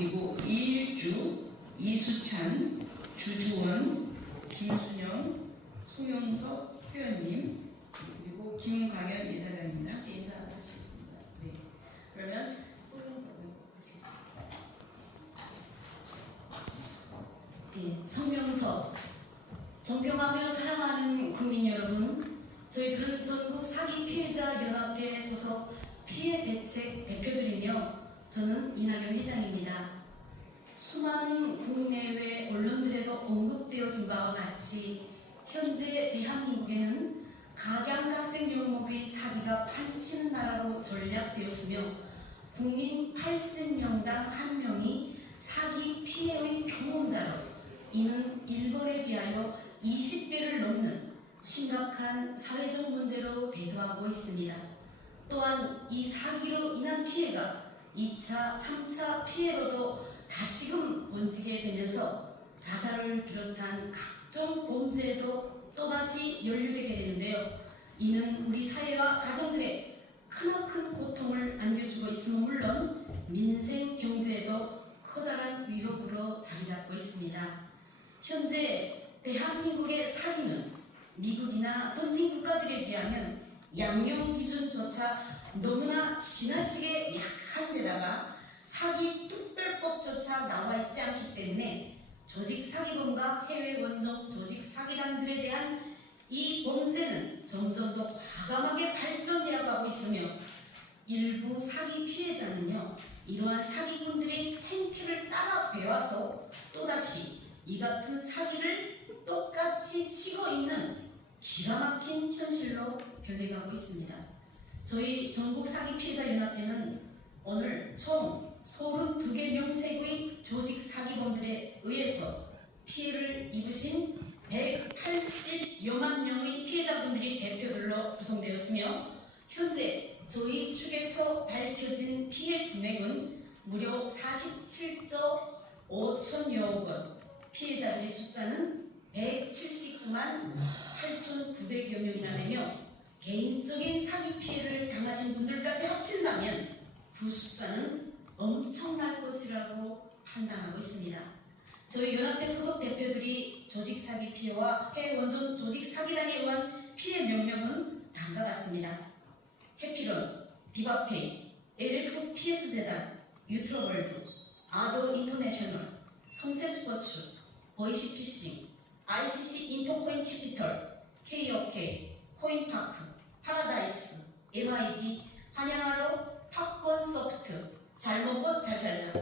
그리고 이일주, 이수찬, 주주원, 김순영, 송영석 회원님, 그리고 김광현 이사장입니다. 인사하시겠습니다. 네. 그러면 송영석은 하시겠습니다. 네, 성명서. 존경하며 사랑하는 국민 여러분, 저희들은 전국 사기 피해자 연합회 소속 피해 대책 대표들이며 저는 이낙연 회장입니다. 수많은 국내외 언론들에도 언급되어진 바와 같이 현재 대한민국에는 각양각색 명목의 사기가 판치는 나라로 전략되었으며 국민 80명당 1명이 사기 피해의 경험자로, 이는 일본에 비하여 20배를 넘는 심각한 사회적 문제로 대두하고 있습니다. 또한 이 사기로 인한 피해가 2차, 3차 피해로도 다시금 번지게 되면서 자살을 비롯한 각종 범죄에도 또다시 연루되게 되는데요. 이는 우리 사회와 가정들의 크나큰 고통을 안겨주고 있음은 물론 민생 경제에도 커다란 위협으로 자리잡고 있습니다. 현재 대한민국의 사기는 미국이나 선진 국가들에 비하면 양형 기준조차 너무나 지나치게 약한 데다가 사기 특별법조차 나와 있지 않기 때문에 조직 사기범과 해외 원정 조직 사기단들에 대한 이 범죄는 점점 더 과감하게 발전되어 가고 있으며 일부 사기 피해자는요, 이러한 사기꾼들의 행태를 따라 배워서 또다시 이 같은 사기를 똑같이 치고 있는 기가 막힌 현실로 변해가고 있습니다. 저희 전국 사기 피해자 연합회는 오늘 총 32개 명색의 조직 사기범들에 의해서 피해를 입으신 180여만 명의 피해자분들이 대표들로 구성되었으며 현재 저희 측에서 밝혀진 피해 금액은 무려 47조 5천여억 원, 피해자들의 숫자는 179만 8,900여 명이라며 개인적인 사기 피해를 당하신 분들까지 합친다면 그 숫자는 엄청날 것이라고 판단하고 있습니다. 저희 연합회 소속 대표들이 조직 사기 피해와 해외 원전 조직 사기단에 의한 피해 명명은 다음과 같습니다. 해피런, 비바페이, LF PS 재단, 유트로월드, 아더 인터내셔널, 섬세스포츠, 보이시피싱, ICC 인터코인 캐피털, KOK, 코인파크, 파라다이스, MIB, 한양아로, 팝콘 소프트, 잘먹고 잘살자,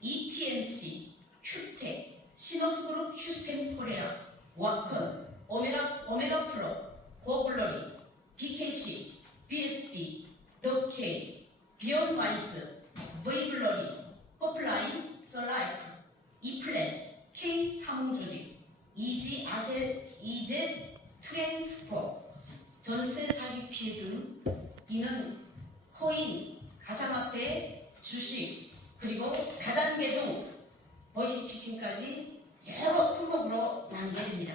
ETMC, 큐텍, 시너스그룹 휴스텐 코리아, 와컨, 오메가 프로, 고블러리, BKC, BSB, 더K, 비욘와이즈, 브이블러리, 포플라인, 썰라이프, 이플랜, K사무조직, 이지 아셀, 이제 트랜스포, 전세 사기 피해 등 이는 코인, 가상화폐, 주식, 그리고 다단계 등 보이시피싱까지 여러 품목으로 나뉘게 됩니다.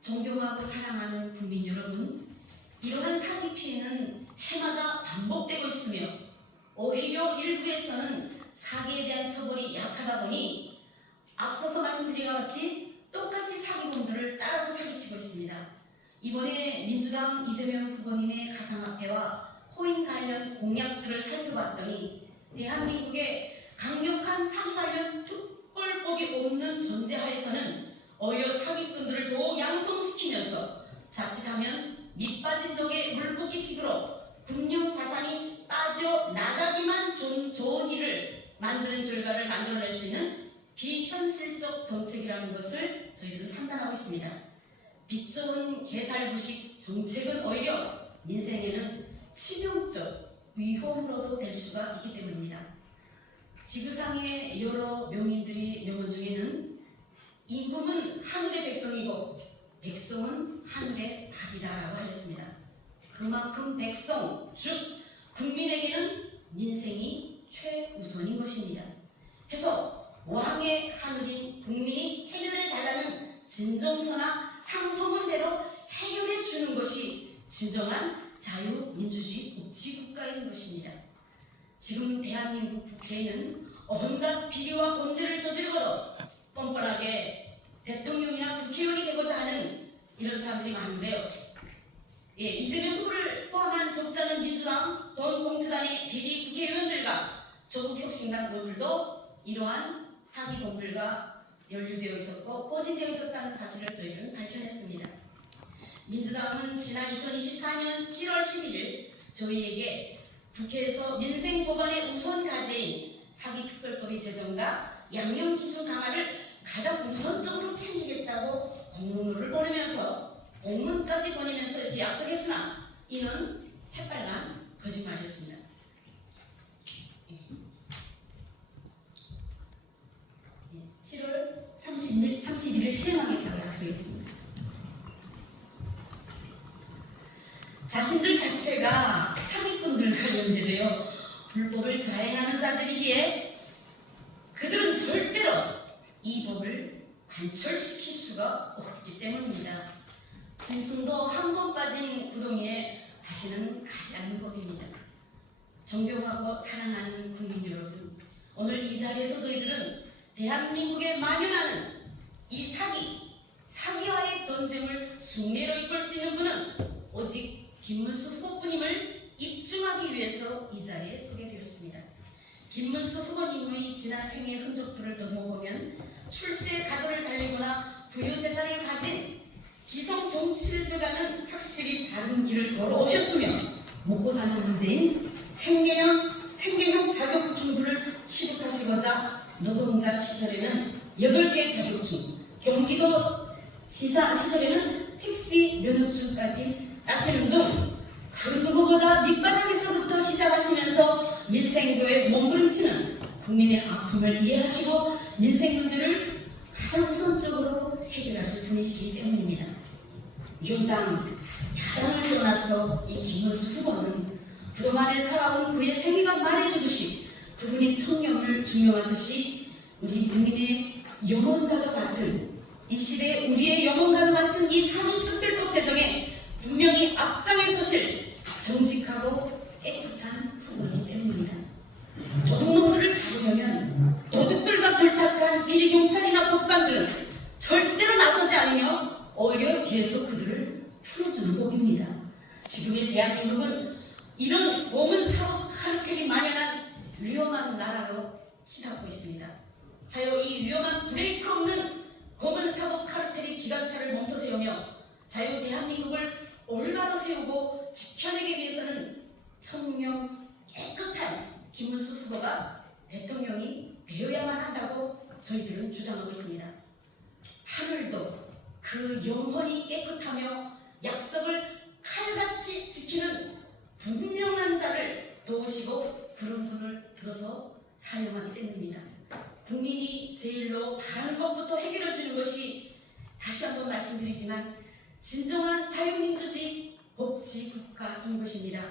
존경하고 사랑하는 국민 여러분, 이러한 사기 피해는 해마다 반복되고 있으며 오히려 일부에서는 사기에 대한 처벌이 약하다 보니 앞서서 말씀드린 것 같이 똑같이 사기범들을 따라서 사기치고 있습니다. 이번에 민주당 이재명 후보님의 가상화폐와 코인 관련 공약들을 살펴봤더니 대한민국에 강력한 사기 관련 특별법이 없는 전제하에서는 오히려 사기꾼들을 더욱 양성시키면서 자칫하면 밑빠진 덕에 물붓기식으로 금융자산이 빠져나가기만 좋은 일을 만드는 결과를 만들어낼 수 있는 비현실적 정책이라는 것을 저희들은 판단하고 있습니다. 빚 좋은 개살구식 정책은 오히려 민생에는 치명적 위험으로도 될 수가 있기 때문입니다. 지구상의 여러 명인들이 명언 중에는 임금은 하늘의 백성이고 백성은 하늘의 닭이다라고 하였습니다. 그만큼 백성, 즉 국민에게는 민생이 최우선인 것입니다. 해서 왕의 하늘인 국민이 해결해 달라는 진정서나 상소문대로 해결해 주는 것이 진정한 자유민주주의 복지국가인 것입니다. 지금 대한민국 국회에는 온갖 비리와 범죄를 저지르고도 뻔뻔하게 대통령이나 국회의원이 되고자 하는 이런 사람들이 많은데요. 예, 이재명 후보를 포함한 적잖은 민주당, 돈봉투단의 비리 국회의원들과 조국혁신당 의원들도 이러한 사기범들과 연루되어 있었고 포진되어 있었다는 사실을 저희는 밝혀냈습니다. 민주당은 지난 2024년 7월 11일 저희에게 국회에서 민생법안의 우선 과제인 사기특별법의 제정과 양형기준 강화를 가장 우선적으로 챙기겠다고 공문을 보내면서 공문까지 보내면서 이렇게 약속했으나 이는 새빨간 거짓말이었습니다. 7월 30일 실행하겠다고 약속했습니다. 자신들 자체가 사기꾼들 관련되어 불법을 자행하는 자들이기에 그들은 절대로 이 법을 관철시킬 수가 없기 때문입니다. 짐승도 한 번 빠진 구덩이에 다시는 가지 않는 법입니다. 존경하고 사랑하는 국민 여러분, 오늘 이 자리에서 저희들은 대한민국에 만연하는 이 사기와의 전쟁을 승리로 이끌 수 있는 분은 오직 김문수 후보뿐임을 입증하기 위해서 이 자리에 서게 되었습니다. 김문수 후보님의 지난 생애 흔적들을 더모보면 출세 가도를 달리거나 부유재산을 가진 기성 정치를 들어가는 학습이 다른 길을 걸어오셨으며 먹고 사는 문제인 생계형 자격증들을 취득하시고자 노동자 시절에는 8개 자격증, 경기도 지사 시절에는 택시 면허증까지 따시는 등 그 누구보다 밑바닥에서부터 시작하시면서 민생도에 몸부림치는 국민의 아픔을 이해하시고 민생 문제를 가장 우선적으로 해결하실 분이시기 때문입니다. 윤당, 야당을 떠나서 이 김문수 후보는 그동안에 살아온 그의 생애가 말해주듯이 그분이 청렴을 중요하듯이 우리 국민의 영혼과도 같은 이 시대에 우리의 영혼과도 같은 이 사기특별법 제정에 분명히 앞장에 서실 정직하고 깨끗한 후보이기 때문입니다. 도둑놈들을 잡으려면 도둑들과 결탁한 비리경찰이나 법관들은 절대로 나서지 않으며 오히려 뒤에서 그들을 풀어주는 법입니다. 지금의 대한민국은 이런 검은 사법 카르텔이 만연한 위험한 나라로 치닫고 있습니다. 하여 이 위험한 브레이크 없는 검은 사법 카르텔이 기관차를 멈춰 세우며 자유 대한민국을 올바로 세우고 지켜내기 위해서는 청렴 깨끗한 김문수 후보가 대통령이 되어야만 한다고 저희들은 주장하고 있습니다. 하늘도 그 영혼이 깨끗하며 약속을 칼같이 지키는 분명한 자를 도우시고 그런 분을 들어서 사용하기 때문입니다. 국민이 제일로 바라는 것부터 해결해 주는 것이 다시 한번 말씀드리지만 진정한 자유민주주의 법치국가인 것입니다.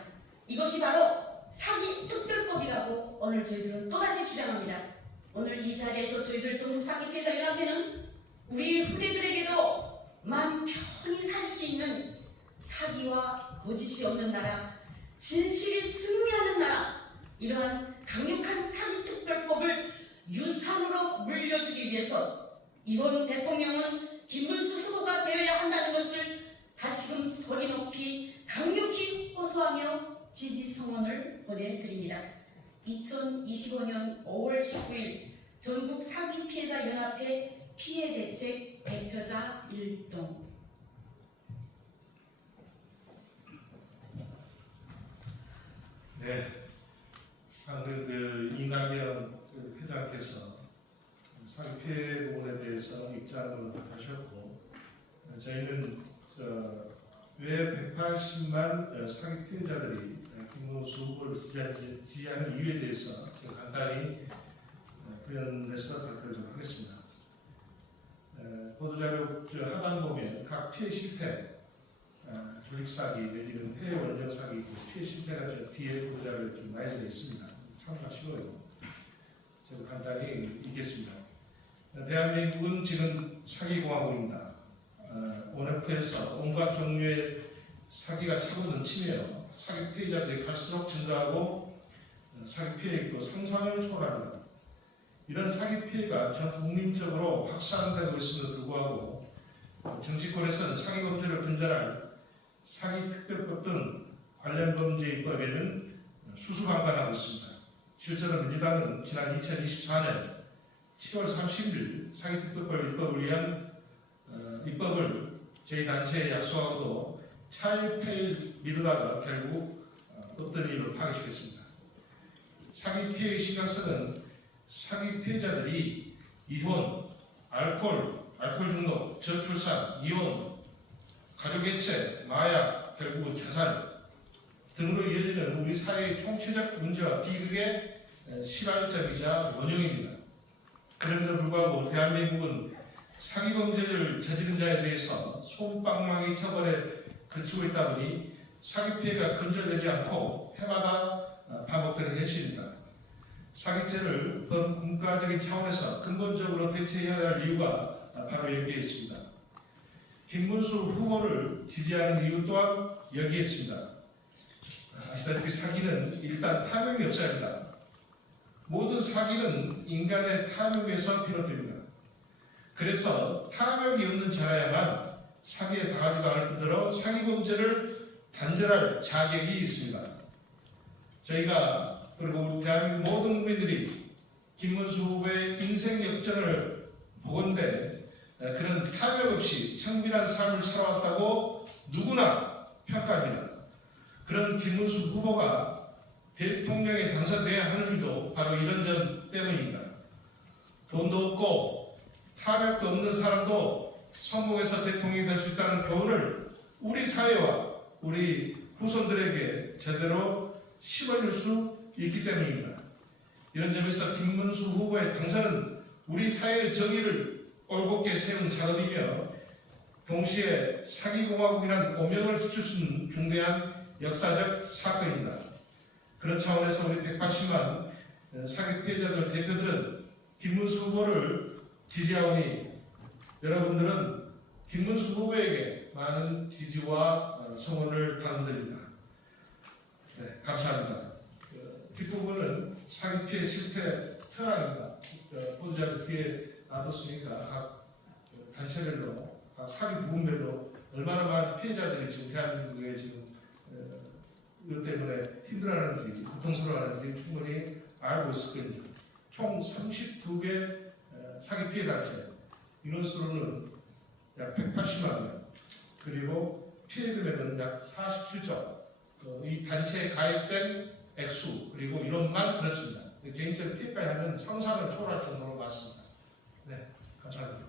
이것이 바로 사기특별법이라고 오늘 저희들은 또다시 주장합니다. 오늘 이 자리에서 저희들 전국사기피해자연합회는 우리 후대들에게도 마음 편히 살 수 있는 사기와 거짓이 없는 나라, 진실이 승리하는 나라, 이러한 강력한 사기특별법을 유산으로 물려주기 위해서 이번 대통령은 김문수 후보가 되어야 한다는 것을 다시금 소리 높이 강력히 호소하며 지지 성원을 보내드립니다. 2025년 5월 19일 전국 사기피해자연합회 피해대책 대표자 일동. 네, 방금 이낙연 회장께서 사기 피해 부분에 대해서 입장을 하셨고, 저희는 왜 180만 사기 피해자들이 김문수 후보를 지지하는 이유에 대해서 간단히 표현해서 발표를 좀 하겠습니다. 보도자료 하단 보면 각 피해 실패, 조직사기 내지는 폐해 원정 사기 피해 실패가 뒤에 보도자료에 좀 나열되어 있습니다. 참고하시고요. 제가 간단히 읽겠습니다. 대한민국은 지금 사기공화국입니다. ONF에서 온갖 종류의 사기가 차고 넘치며 사기 피해자들이 갈수록 증가하고 사기 피해액도 상상을 초월합니다. 이런 사기 피해가 전 국민적으로 확산되고 있음에도 불구하고 정치권에서는 사기 범죄를 근절할 사기특별법 등 관련 범죄 입법에는 수수방관하고 있습니다. 실제로 민주당은 지난 2024년 10월 30일 사기특별법 입법을 위한 입법을 저희 단체에 약속하고도 차일패일 미루다가 결국 없던 일로 파기시켰습니다. 사기 피해의 심각성은 사기 피해자들이 이혼, 알코올 중독, 저출산, 이혼, 가족해체, 마약, 결국은 자살 등으로 이어지는 우리 사회의 총체적 문제와 비극의 실발점이자 원흉입니다. 그럼에도 불구하고 대한민국은 사기범죄를 저지른 자에 대해서 솜방망이 처벌에 그치고 있다 보니 사기 피해가 근절되지 않고 해마다 반복되는 현실입니다. 사기죄를 범국가적인 차원에서 근본적으로 대체해야 할 이유가 바로 여기에 있습니다. 김문수 후보를 지지하는 이유 또한 여기에 있습니다. 아시다시피 사기는 일단 탐욕이 없어야 합니다. 모든 사기는 인간의 탐욕에서 비롯됩니다. 그래서 탐욕이 없는 자야만 사기에 당하지도 않을 뿐더러 사기범죄를 단절할 자격이 있습니다. 저희가 그리고 우리 대한민국 모든 국민들이 김문수 후보의 인생 역전을 보건대 그런 탐욕 없이 청빈한 삶을 살아왔다고 누구나 평가합니다. 그런 김문수 후보가 대통령에 당선돼야 하는 일도 바로 이런 점 때문입니다. 돈도 없고 탐욕도 없는 사람도 성공해서 대통령이 될 수 있다는 교훈을 우리 사회와 우리 후손들에게 제대로 심어줄 수 있기 때문입니다. 이런 점에서 김문수 후보의 당선은 우리 사회의 정의를 올곧게 세운 작업이며 동시에 사기공화국이란 오명을 스칠 수 있는 중대한 역사적 사건입니다. 그런 차원에서 우리 180만 사기 피해자들 대표들은 김문수 후보를 지지하오니 여러분들은 김문수 후보에게 많은 지지와 성원을 당부드립니다. 네, 감사합니다. 뒷부분은 사기 피해 실태 현황입니다. 보도자료 뒤에 놔뒀으니까 각 단체별로, 각 사기 부분별로 얼마나 많은 피해자들이 지금 대한민국에 지금 이것 때문에 힘들어하는지, 고통스러워하는지 충분히 알고 있을 겁니다. 총 32개 사기 피해 단체, 인원수로는 약 180만 명, 그리고 피해 금액은 약 47조. 이 단체에 가입된 액수 그리고 인원만 그렇습니다. 개인적 피해까지 하면 상상을 초월할 정도로 많습니다. 네, 감사합니다.